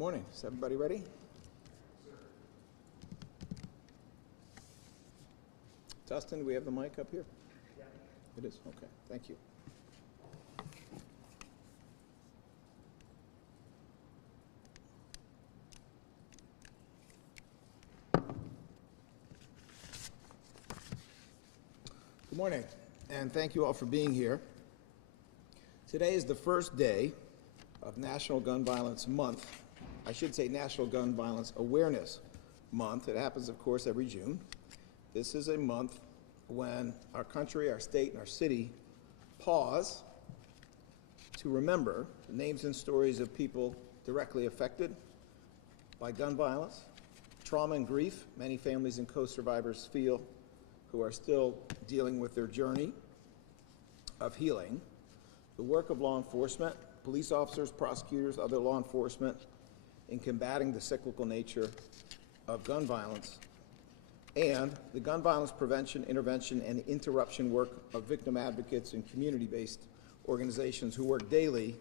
morning. Is everybody ready? Dustin, do we have the mic up here? Yeah. It is? Okay. Thank you. Good morning, and thank you all for being here. Today is the first day of National Gun Violence Month. I should say National Gun Violence Awareness Month. It happens, of course, every June. This is a month when our country, our state, and our city pause to remember the names and stories of people directly affected by gun violence, trauma and grief many families and co-survivors feel who are still dealing with their journey of healing, the work of law enforcement, police officers, prosecutors, other law enforcement in combating the cyclical nature of gun violence, and the gun violence prevention, intervention, and interruption work of victim advocates and community-based organizations who work daily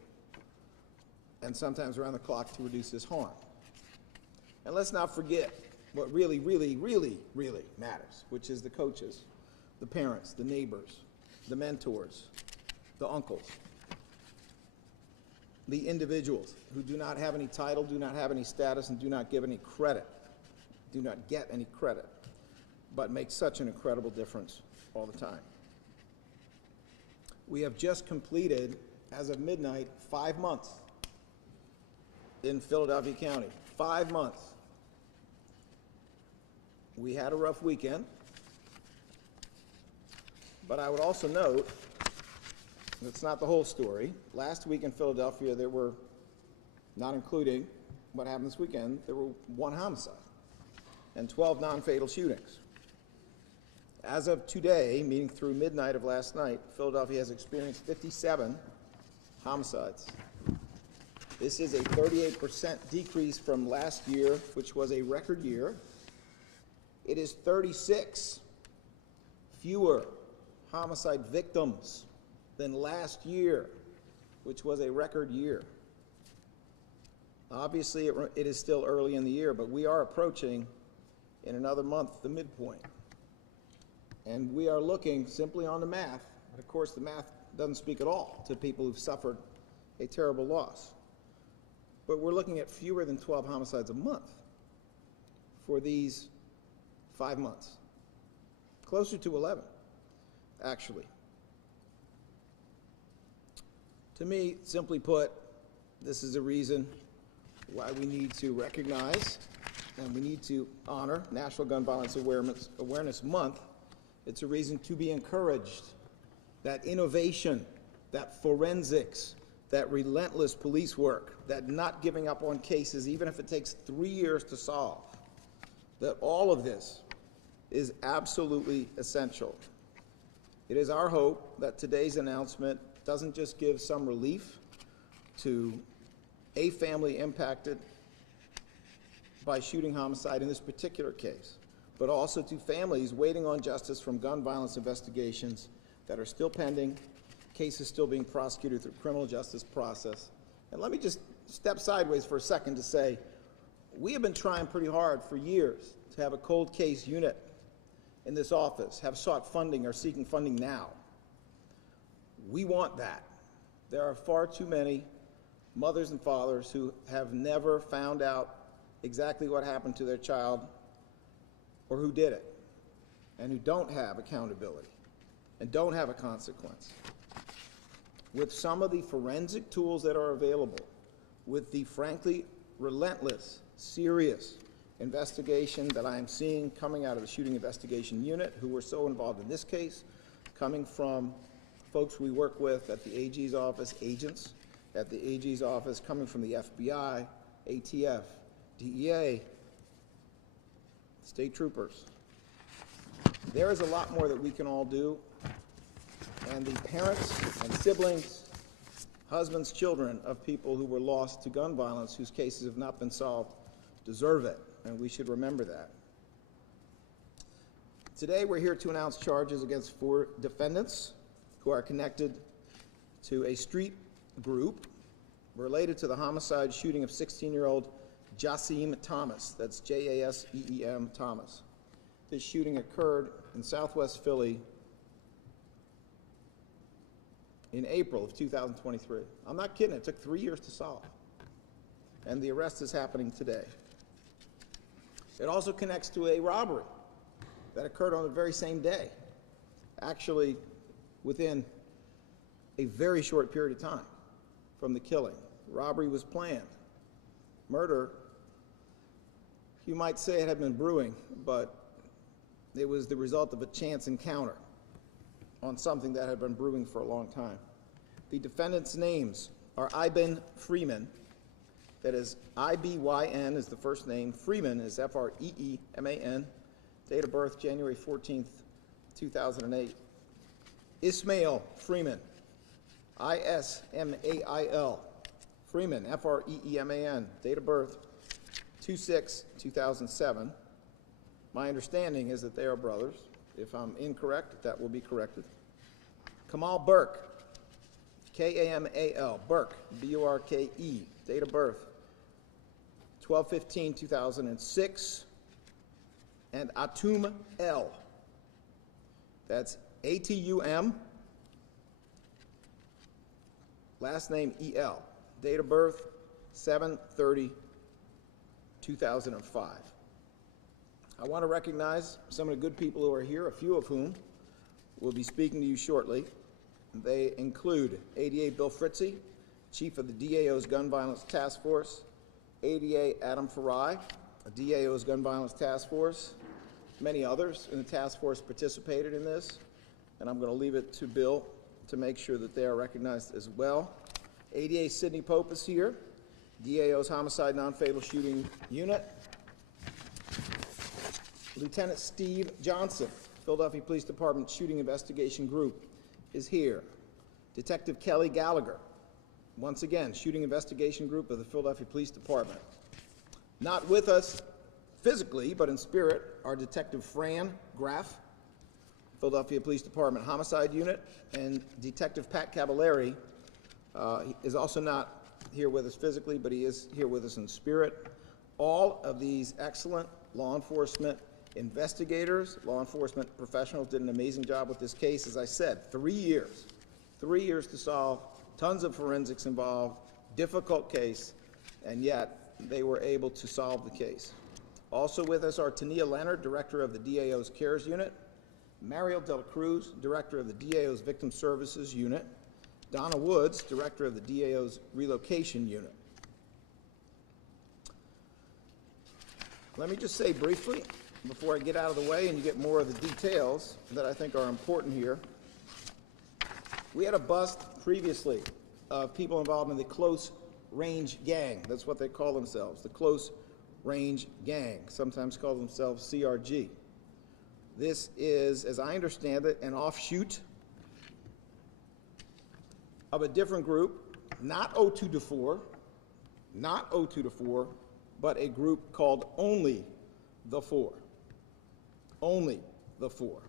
and sometimes around the clock to reduce this harm. And let's not forget what really, really, really, really matters, which is the coaches, the parents, the neighbors, the mentors, the uncles, the individuals who do not have any title, do not have any status, and do not give any credit, do not get any credit, but make such an incredible difference all the time. We have just completed, as of midnight, 5 months in Philadelphia County. 5 months. We had a rough weekend, but I would also note that's not the whole story. Last week in Philadelphia, there were, not including what happened this weekend, there were 1 homicide and 12 non-fatal shootings. As of today, meaning through midnight of last night, Philadelphia has experienced 57 homicides. This is a 38% decrease from last year, which was a record year. It is 36 fewer homicide victims than last year, which was a record year. Obviously, it is still early in the year, but we are approaching, in another month, the midpoint. And we are looking simply on the math, and of course the math doesn't speak at all to people who've suffered a terrible loss. But we're looking at fewer than 12 homicides a month for these 5 months. Closer to 11, actually. To me, simply put, this is a reason why we need to recognize and we need to honor National Gun Violence Awareness Month. It's a reason to be encouraged that innovation, that forensics, that relentless police work, that not giving up on cases, even if it takes 3 years to solve, that all of this is absolutely essential. It is our hope that today's announcement doesn't just give some relief to a family impacted by shooting homicide in this particular case, but also to families waiting on justice from gun violence investigations that are still pending, cases still being prosecuted through criminal justice process. And let me just step sideways for a second to say, we have been trying pretty hard for years to have a cold case unit in this office, have sought funding or seeking funding now. We want that. There are far too many mothers and fathers who have never found out exactly what happened to their child or who did it, and who don't have accountability and don't have a consequence. With some of the forensic tools that are available, with the frankly relentless, serious investigation that I am seeing coming out of the Shooting Investigation Unit, who were so involved in this case, coming from folks we work with at the AG's office, agents at the AG's office, coming from the FBI, ATF, DEA, state troopers. There is a lot more that we can all do, and the parents and siblings, husbands, children of people who were lost to gun violence whose cases have not been solved deserve it, and we should remember that. Today we're here to announce charges against 4 defendants who are connected to a street group related to the homicide shooting of 16-year-old Jaseem Thomas. That's Jaseem Thomas. This shooting occurred in Southwest Philly in April of 2023. I'm not kidding, it took 3 years to solve. And the arrest is happening today. It also connects to a robbery that occurred on the very same day, actually within a very short period of time from the killing. Robbery was planned. Murder, you might say it had been brewing, but it was the result of a chance encounter on something that had been brewing for a long time. The defendants' names are Ibyn Freeman, that is I-B-Y-N is the first name, Freeman is F-R-E-E-M-A-N, date of birth January 14th, 2008. Ismail Freeman, I-S-M-A-I-L, Freeman, F-R-E-E-M-A-N, date of birth 2/6/2007. My understanding is that they are brothers. If I'm incorrect, that will be corrected. Kamal Burke, K-A-M-A-L, Burke, B-U-R-K-E, date of birth 12/15/2006. And Atum L, that's A-T-U-M, last name E-L, date of birth 7/30/2005. I want to recognize some of the good people who are here, a few of whom will be speaking to you shortly. They include ADA Bill Fritzy, Chief of the DAO's Gun Violence Task Force, ADA Adam Farai, a DAO's Gun Violence Task Force. Many others in the task force participated in this, and I'm going to leave it to Bill to make sure that they are recognized as well. ADA Sidney Pope is here, DAO's Homicide Non-Fatal Shooting Unit. Lieutenant Steve Johnson, Philadelphia Police Department Shooting Investigation Group, is here. Detective Kelly Gallagher, once again, Shooting Investigation Group of the Philadelphia Police Department. Not with us physically, but in spirit, our Detective Fran Graff, Philadelphia Police Department Homicide Unit, and Detective Pat Cavallari is also not here with us physically, but he is here with us in spirit. All of these excellent law enforcement investigators, law enforcement professionals did an amazing job with this case. As I said, 3 years. 3 years to solve, tons of forensics involved, difficult case, and yet they were able to solve the case. Also with us are Tania Leonard, Director of the DAO's CARES Unit, Mario Del Cruz, Director of the DAO's Victim Services Unit, Donna Woods, Director of the DAO's Relocation Unit. Let me just say briefly, before I get out of the way and you get more of the details that I think are important here, we had a bust previously of people involved in the Close Range Gang. That's what they call themselves, the Close Range Gang, sometimes call themselves CRG. This is, as I understand it, an offshoot of a different group, not O2 to 4, not O2 to 4, but a group called Only the 4. Only the 4,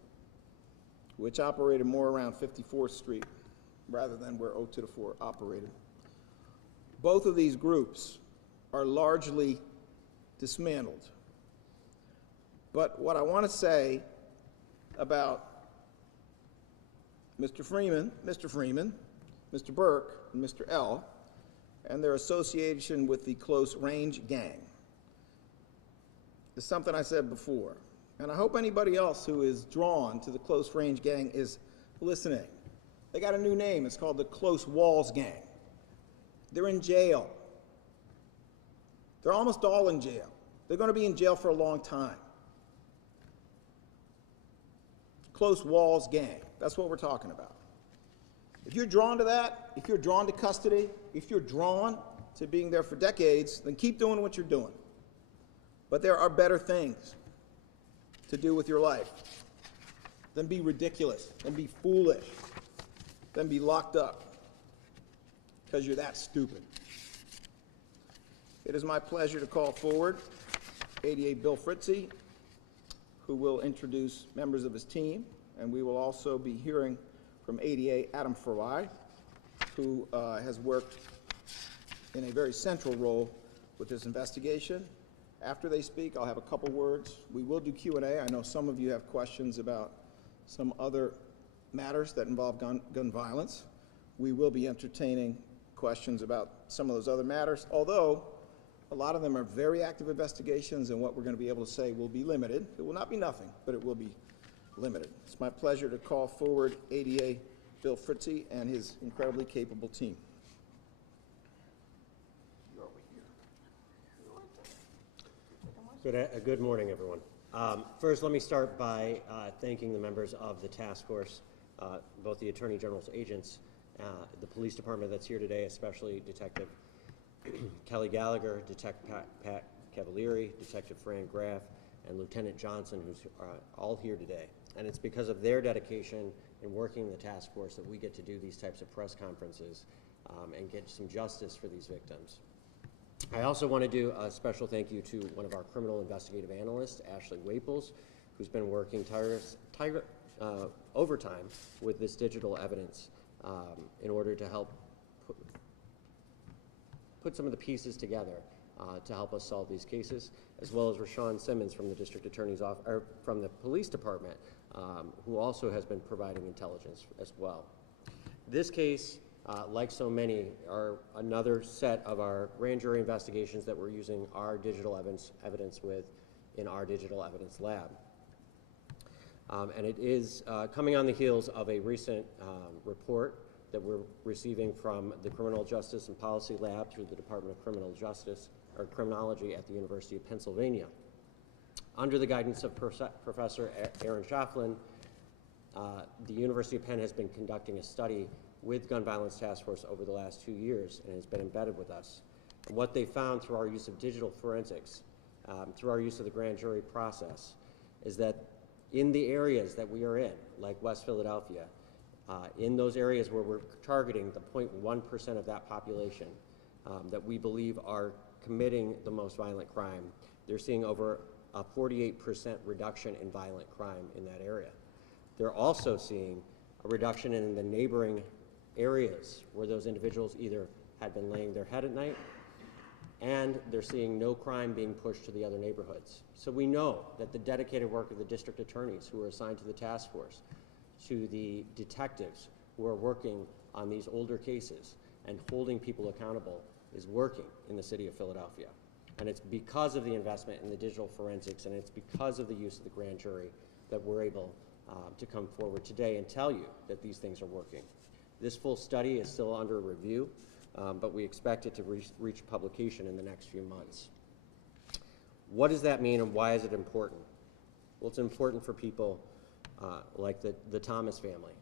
which operated more around 54th Street rather than where O2 to 4 operated. Both of these groups are largely dismantled. But what I want to say about Mr. Freeman, Mr. Burke, and Mr. L, and their association with the Close Range Gang is something I said before. And I hope anybody else who is drawn to the Close Range Gang is listening. They got a new name. It's called the Close Walls Gang. They're in jail. They're almost all in jail. They're going to be in jail for a long time. Close Walls Gang. That's what we're talking about. If you're drawn to that, if you're drawn to custody, if you're drawn to being there for decades, then keep doing what you're doing. But there are better things to do with your life than be ridiculous, than be foolish, than be locked up because you're that stupid. It is my pleasure to call forward ADA Bill Fritzy, who will introduce members of his team, and we will also be hearing from ADA Adam Farai, who has worked in a very central role with this investigation. After they speak, I'll have a couple words. We will do Q&A. I know some of you have questions about some other matters that involve gun violence. We will be entertaining questions about some of those other matters, although a lot of them are very active investigations, and what we're going to be able to say will be limited. It will not be nothing, but it will be limited. It's my pleasure to call forward ADA Bill Fritze and his incredibly capable team. Good morning, everyone. First, let me start by thanking the members of the task force, both the Attorney General's agents, the police department that's here today, especially Detective Kelly Gallagher, Detective Pat Cavalieri, Detective Fran Graff, and Lieutenant Johnson, who's all here today. And it's because of their dedication in working the task force that we get to do these types of press conferences and get some justice for these victims. I also want to do a special thank you to one of our criminal investigative analysts, Ashley Waples, who's been working overtime with this digital evidence in order to help put some of the pieces together to help us solve these cases, as well as Rashawn Simmons from the District Attorney's Office, or from the Police Department, who also has been providing intelligence as well. This case, like so many, are another set of our grand jury investigations that we're using our digital evidence with in our digital evidence lab. And it is coming on the heels of a recent report that we're receiving from the Criminal Justice and Policy Lab through the Department of Criminal Justice, or Criminology at the University of Pennsylvania. Under the guidance of Professor Aaron Schaflin, the University of Penn has been conducting a study with Gun Violence Task Force over the last 2 years and has been embedded with us. And what they found through our use of digital forensics, through our use of the grand jury process, is that in the areas that we are in, like West Philadelphia, in those areas where we're targeting the 0.1% of that population that we believe are committing the most violent crime, they're seeing over a 48% reduction in violent crime in that area. They're also seeing a reduction in the neighboring areas where those individuals either had been laying their head at night, and they're seeing no crime being pushed to the other neighborhoods. So we know that the dedicated work of the district attorneys who are assigned to the task force, to the detectives who are working on these older cases and holding people accountable, is working in the city of Philadelphia. And it's because of the investment in the digital forensics, and it's because of the use of the grand jury that we're able to come forward today and tell you that these things are working. This full study is still under review, but we expect it to reach publication in the next few months. What does that mean, and why is it important? Well, it's important for people like the Thomas family,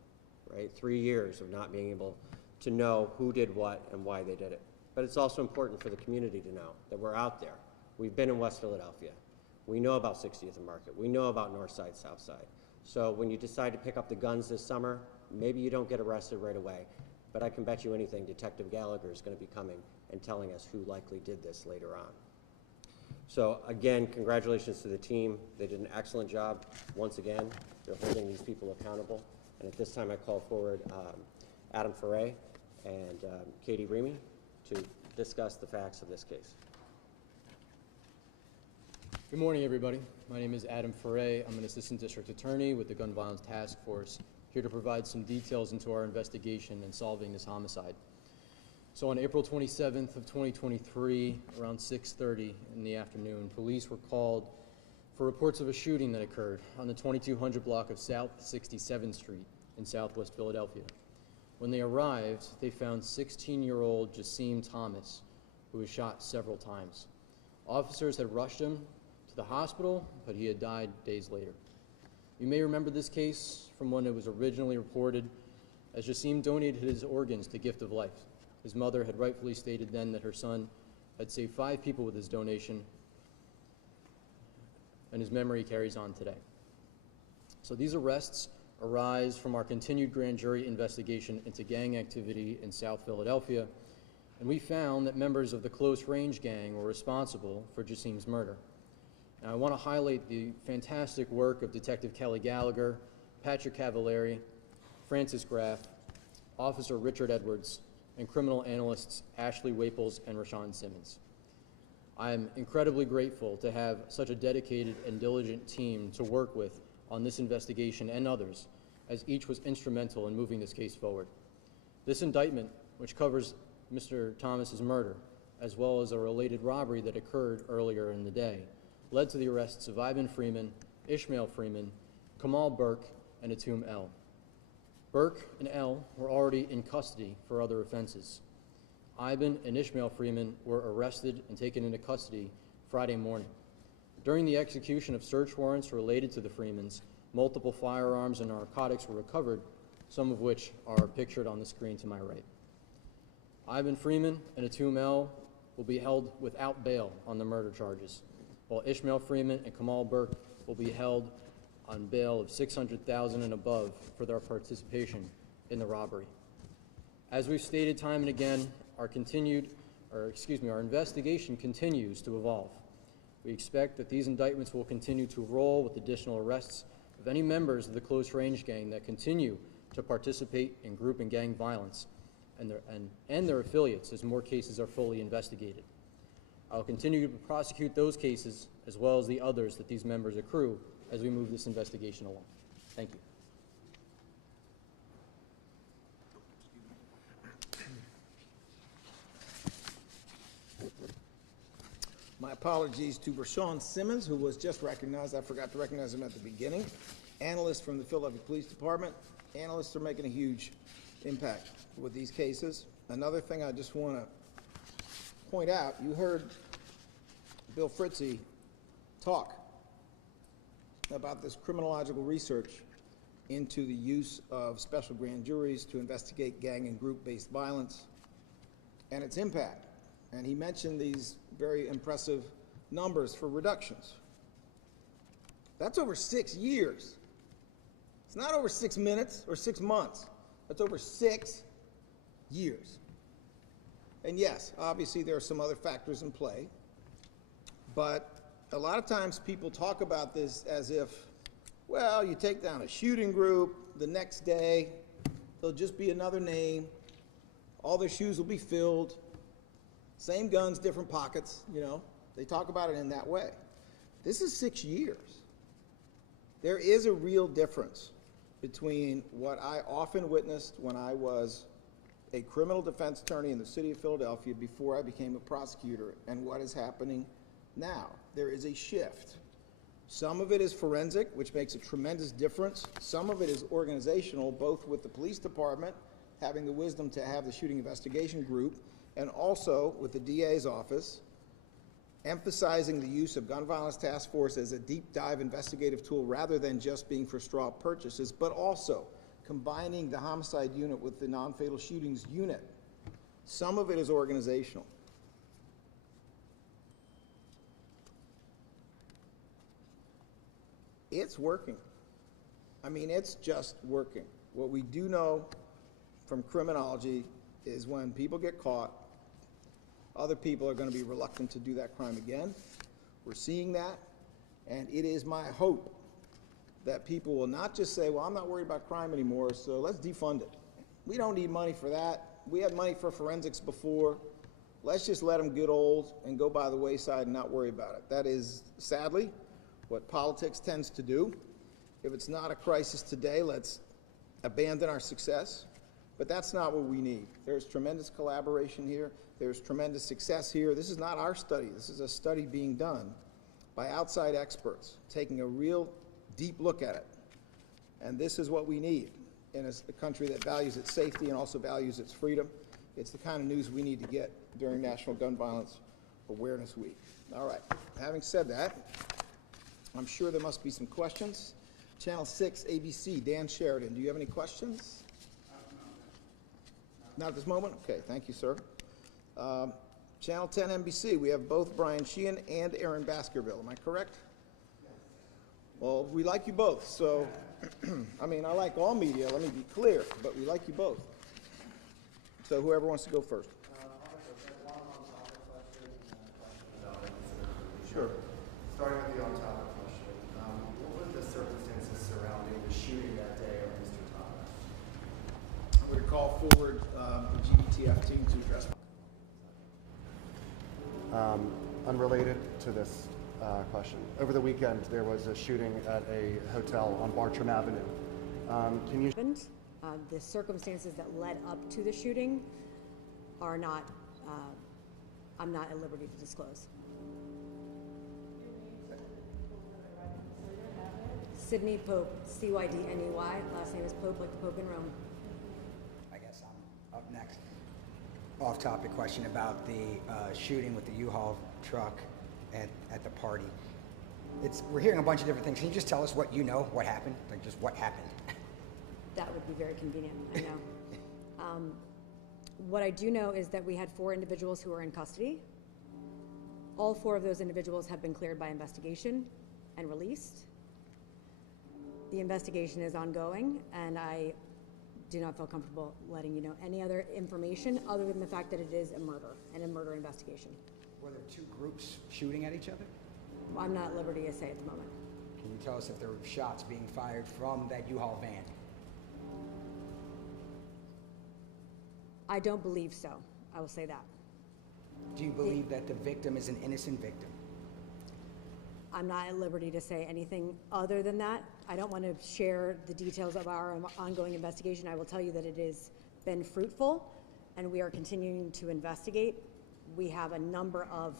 right? 3 years of not being able to know who did what and why they did it. But it's also important for the community to know that we're out there. We've been in West Philadelphia. We know about 60th and Market. We know about North Side, South Side. So when you decide to pick up the guns this summer, maybe you don't get arrested right away, but I can bet you anything Detective Gallagher is going to be coming and telling us who likely did this later on. So again, congratulations to the team. They did an excellent job. Once again, they're holding these people accountable. And at this time, I call forward Adam Foray and Katie Remy to discuss the facts of this case. Good morning, everybody. My name is Adam Foray. I'm an assistant district attorney with the Gun Violence Task Force, here to provide some details into our investigation in solving this homicide. So on April 27th of 2023, around 6:30 in the afternoon, police were called for reports of a shooting that occurred on the 2200 block of South 67th Street in Southwest Philadelphia. When they arrived, they found 16-year-old Jassim Thomas, who was shot several times. Officers had rushed him to the hospital, but he had died days later. You may remember this case from when it was originally reported, as Jassim donated his organs to Gift of Life. His mother had rightfully stated then that her son had saved 5 people with his donation, and his memory carries on today. So these arrests arise from our continued grand jury investigation into gang activity in South Philadelphia, and we found that members of the Close Range Gang were responsible for Jassim's murder. Now, I want to highlight the fantastic work of Detective Kelly Gallagher, Patrick Cavalieri, Francis Graff, Officer Richard Edwards, and criminal analysts Ashley Waples and Rashawn Simmons. I am incredibly grateful to have such a dedicated and diligent team to work with on this investigation and others, as each was instrumental in moving this case forward. This indictment, which covers Mr. Thomas's murder, as well as a related robbery that occurred earlier in the day, led to the arrests of Ivan Freeman, Ishmael Freeman, Kamal Burke, and Atum L. Burke and L were already in custody for other offenses. Ivan and Ishmael Freeman were arrested and taken into custody Friday morning. During the execution of search warrants related to the Freemans, multiple firearms and narcotics were recovered, some of which are pictured on the screen to my right. Ivan Freeman and Atum L will be held without bail on the murder charges, while Ishmael Freeman and Kamal Burke will be held on bail of $600,000 and above for their participation in the robbery. As we've stated time and again, our investigation continues to evolve. We expect that these indictments will continue to roll with additional arrests of any members of the close-range gang that continue to participate in group and gang violence and their affiliates as more cases are fully investigated. I will continue to prosecute those cases as well as the others that these members accrue as we move this investigation along. Thank you. My apologies to Rashawn Simmons, who was just recognized. I forgot to recognize him at the beginning. Analyst from the Philadelphia Police Department. Analysts are making a huge impact with these cases. Another thing I just want to point out, you heard Bill Fritzie talk about this criminological research into the use of special grand juries to investigate gang and group-based violence and its impact. And he mentioned these very impressive numbers for reductions. That's over 6 years. It's not over 6 minutes or 6 months. That's over 6 years. And yes, obviously there are some other factors in play, but a lot of times people talk about this as if, well, you take down a shooting group, the next day there'll just be another name, all their shoes will be filled, same guns, different pockets, you know. They talk about it in that way. This is 6 years. There is a real difference between what I often witnessed when I was a criminal defense attorney in the city of Philadelphia before I became a prosecutor and what is happening now. There is a shift. Some of it is forensic, which makes a tremendous difference. Some of it is organizational, both with the police department having the wisdom to have the shooting investigation group, and also with the DA's office emphasizing the use of Gun Violence Task Force as a deep dive investigative tool rather than just being for straw purchases, but also combining the homicide unit with the non-fatal shootings unit. Some of it is organizational. It's working. I mean, it's just working. What we do know from criminology is when people get caught, other people are going to be reluctant to do that crime again. We're seeing that, and it is my hope that people will not just say, well, I'm not worried about crime anymore, so let's defund it. We don't need money for that. We had money for forensics before. Let's just let them get old and go by the wayside and not worry about it. That is, sadly, what politics tends to do. If it's not a crisis today, let's abandon our success. But that's not what we need. There's tremendous collaboration here. There's tremendous success here. This is not our study. This is a study being done by outside experts, taking a real deep look at it. And this is what we need in a country that values its safety and also values its freedom. It's the kind of news we need to get during National Gun Violence Awareness Week. All right, having said that, I'm sure there must be some questions. Channel 6 ABC, Dan Sheridan, do you have any questions? Not at this moment? Okay, thank you, sir. Channel 10 NBC, we have both Brian Sheehan and Aaron Baskerville, am I correct? Yes. Well, we like you both, so, I mean, I like all media, let me be clear, but we like you both. So whoever wants to go first. Sure. Starting with the on-topic question, what were the circumstances surrounding the shooting that day of Mr. Thomas? I'm going to call forward the GDTF team to address. unrelated to this question. Over the weekend, there was a shooting at a hotel on Bartram Avenue. Can you Happened. The circumstances that led up to the shooting are not, I'm not at liberty to disclose. Sydney Pope, C-Y-D-N-E-Y, last name is Pope, like the Pope in Rome. I guess I'm up next. Off-topic question about the shooting with the U-Haul truck at the party. We're hearing a bunch of different things. Can you just tell us what you know, what happened? Like, just what happened? That would be very convenient, I know. What I do know is that we had 4 individuals who were in custody. All 4 of those individuals have been cleared by investigation and released. The investigation is ongoing, and I do not feel comfortable letting you know any other information other than the fact that it is a murder and a murder investigation. Were there 2 groups shooting at each other? I'm not at liberty to say at the moment. Can you tell us if there were shots being fired from that U-Haul van? I don't believe so. I will say that. Do you believe that the victim is an innocent victim? I'm not at liberty to say anything other than that. I don't want to share the details of our ongoing investigation. I will tell you that it has been fruitful, and we are continuing to investigate. We have a number of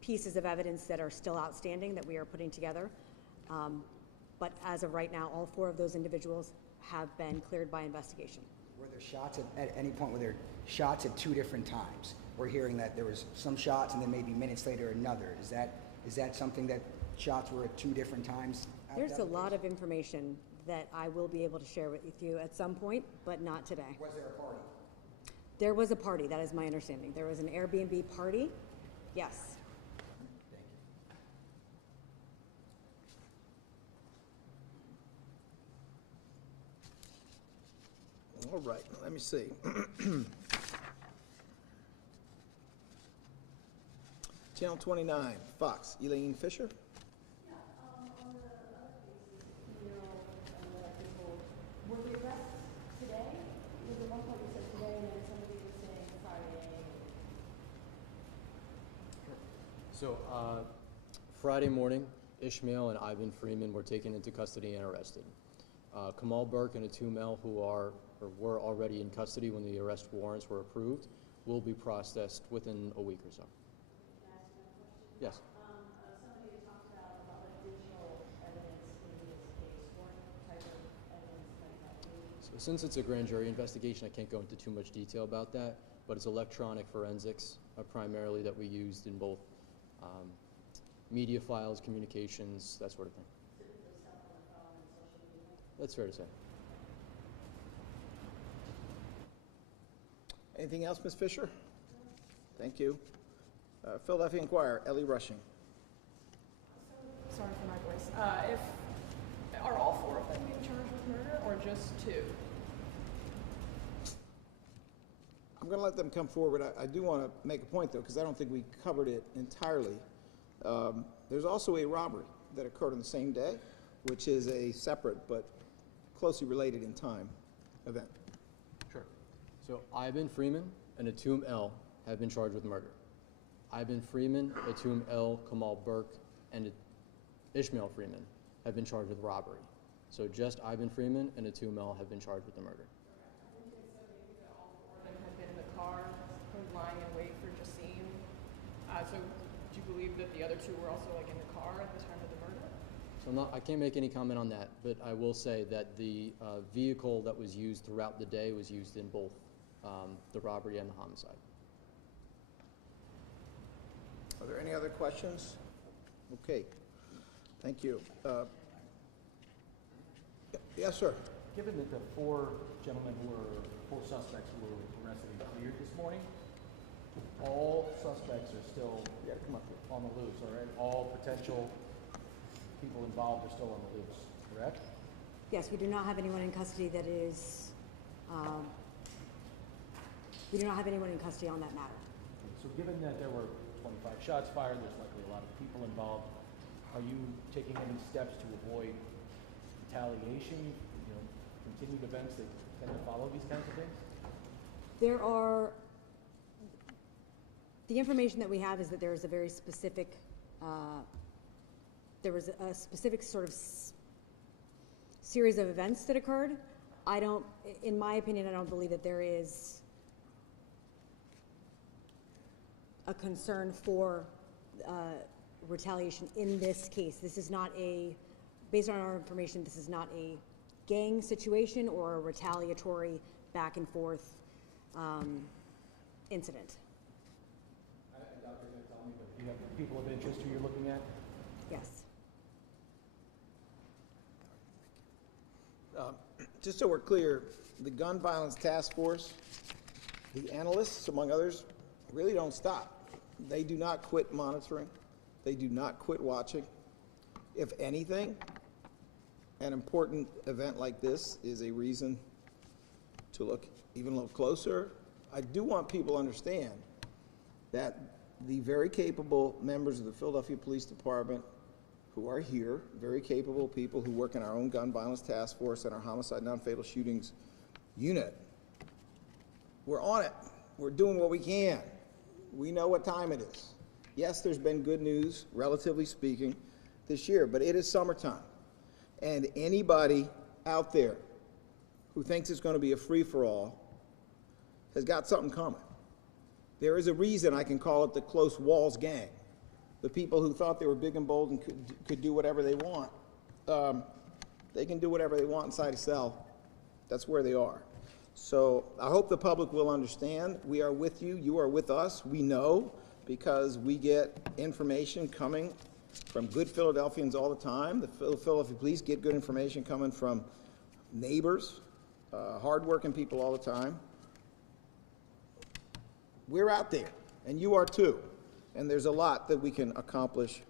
pieces of evidence that are still outstanding that we are putting together. But as of right now, all 4 of those individuals have been cleared by investigation. Were there shots at any point? Were there shots at 2 different times? We're hearing that there was some shots and then maybe minutes later another. Is that something that shots were at 2 different times? There's a lot of information that I will be able to share with you at some point, but not today. Was there a party? There was a party, that is my understanding. There was an Airbnb party, yes. All right, let me see. Channel 29, Fox, Elaine Fisher. Were the arrests today? Was at one point you said today, and then somebody was saying Friday? So, Friday morning, Ishmael and Ivan Freeman were taken into custody and arrested. Kamal Burke and Atum El, who were already in custody when the arrest warrants were approved, will be processed within a week or so. Yes. Somebody had talked about like digital evidence in this case. What type of evidence might that be? So since it's a grand jury investigation, I can't go into too much detail about that, but it's electronic forensics, primarily that we used in both media files, communications, that sort of thing. That's fair to say. Anything else, Ms. Fisher? Thank you. Philadelphia Inquirer, Ellie Rushing. Sorry for my voice. Are all 4 of them being charged with murder, or just 2? I'm going to let them come forward. I do want to make a point, though, because I don't think we covered it entirely. There's also a robbery that occurred on the same day, which is a separate but closely related in time event. Sure. So Ivan Freeman and Atum El have been charged with murder. Ivan Freeman, Atum El, Kamal Burke, and Ishmael Freeman have been charged with robbery. So just Ivan Freeman and Atum El have been charged with the murder. All 4 of them had been in the car, lying in wait for Jassim. So do you believe that the other 2 were also like in the car at the time of the murder? So I can't make any comment on that, but I will say that the vehicle that was used throughout the day was used in both the robbery and the homicide. Are there any other questions? Okay, thank you. Yes, sir. Given that the 4 suspects who were arrested and cleared this morning, all suspects are still on the loose, all right? All potential people involved are still on the loose, correct? Yes, we do not have anyone in custody that is, we do not have anyone in custody on that matter. So given that there were 25 shots fired, there's likely a lot of people involved, are you taking any steps to avoid retaliation, continued events that tend to follow these kinds of things? There are, The information that we have is that there is a very specific, there was a specific sort of series of events that occurred. In my opinion, I don't believe that there is a concern for retaliation in this case. This is not based on our information, this is not a gang situation or a retaliatory back and forth incident. And Doctor's gonna tell me, but do you have people of interest who you're looking at? Yes. Just so we're clear, the Gun Violence Task Force, the analysts, among others, really don't stop. They do not quit monitoring. They do not quit watching. If anything, an important event like this is a reason to look even a little closer. I do want people to understand that the very capable members of the Philadelphia Police Department who are here, very capable people who work in our own Gun Violence Task Force and our Homicide Non-Fatal Shootings Unit, we're on it. We're doing what we can. We know what time it is. Yes, there's been good news, relatively speaking, this year, but it is summertime. And anybody out there who thinks it's going to be a free-for-all has got something coming. There is a reason I can call it the Close Walls Gang. The people who thought they were big and bold and could do whatever they want. They can do whatever they want inside a cell. That's where they are. So I hope the public will understand. We are with you. You are with us. We know because we get information coming from good Philadelphians all the time. The Philadelphia police get good information coming from neighbors, hardworking people all the time. We're out there, and you are too. And there's a lot that we can accomplish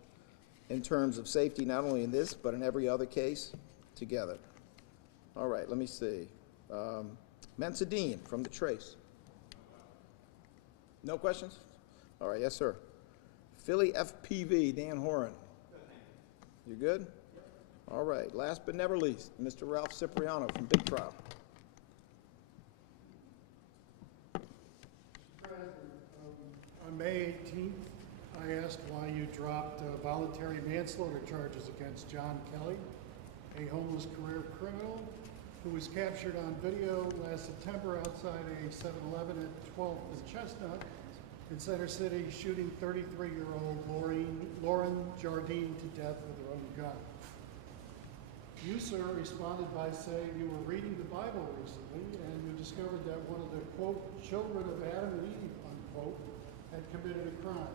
in terms of safety, not only in this, but in every other case together. All right, let me see. Mensa Dean from The Trace. No questions? All right, yes, sir. Philly FPV, Dan Horan. You good? All right, last but never least, Mr. Ralph Cipriano from Big Trial. On May 18th, I asked why you dropped voluntary manslaughter charges against John Kelly, a homeless career criminal who was captured on video last September outside a 7-Eleven at 12th and Chestnut in Center City, shooting 33-year-old Lauren Jardine to death with her own gun. You, sir, responded by saying you were reading the Bible recently and you discovered that one of the, quote, children of Adam and Eve, unquote, had committed a crime.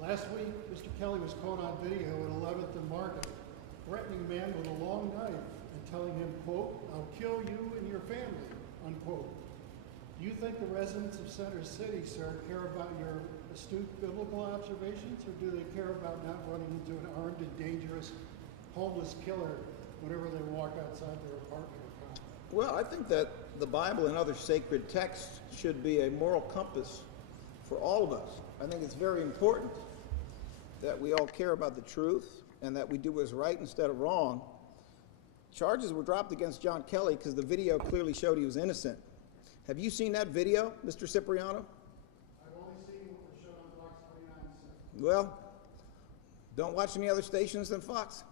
Last week, Mr. Kelly was caught on video at 11th and Market, threatening a man with a long knife and telling him, quote, I'll kill you and your family, unquote. Do you think the residents of Center City, sir, care about your astute biblical observations, or do they care about not running into an armed and dangerous homeless killer whenever they walk outside their apartment or condo? Well, I think that the Bible and other sacred texts should be a moral compass for all of us. I think it's very important that we all care about the truth and that we do what's right instead of wrong. Charges were dropped against John Kelly because the video clearly showed he was innocent. Have you seen that video, Mr. Cipriano? I've only seen what was shown on Fox 49. Well, don't watch any other stations than Fox.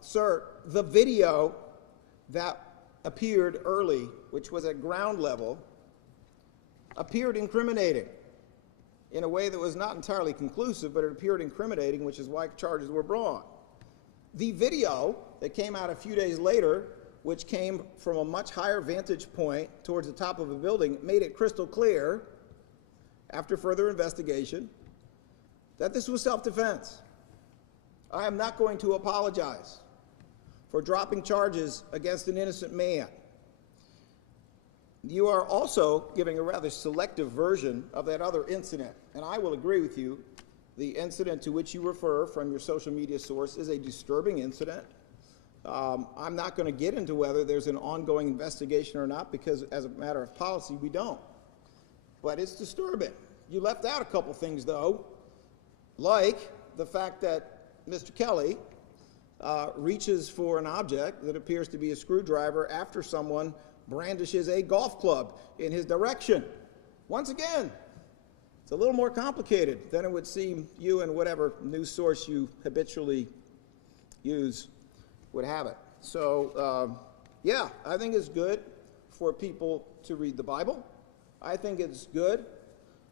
Sir, the video that appeared early, which was at ground level, appeared incriminating in a way that was not entirely conclusive, but it appeared incriminating, which is why charges were brought. The video that came out a few days later, which came from a much higher vantage point towards the top of a building, made it crystal clear, after further investigation, that this was self-defense. I am not going to apologize for dropping charges against an innocent man. You are also giving a rather selective version of that other incident, and I will agree with you. The incident to which you refer from your social media source is a disturbing incident. I'm not going to get into whether there's an ongoing investigation or not, because as a matter of policy, we don't. But it's disturbing. You left out a couple things, though, like the fact that Mr. Kelly reaches for an object that appears to be a screwdriver after someone brandishes a golf club in his direction. Once again, It's a little more complicated than it would seem you and whatever news source you habitually use would have it. So, yeah, I think it's good for people to read the Bible. I think it's good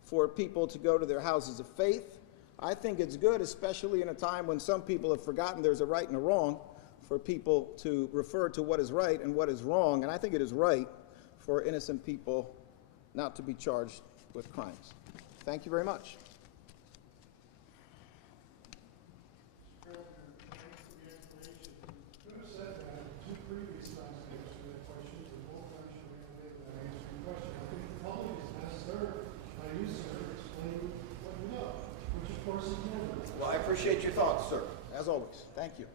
for people to go to their houses of faith. I think it's good, especially in a time when some people have forgotten there's a right and a wrong, for people to refer to what is right and what is wrong. And I think it is right for innocent people not to be charged with crimes. Thank you very much. Well, I appreciate your thoughts, sir, as always. Thank you.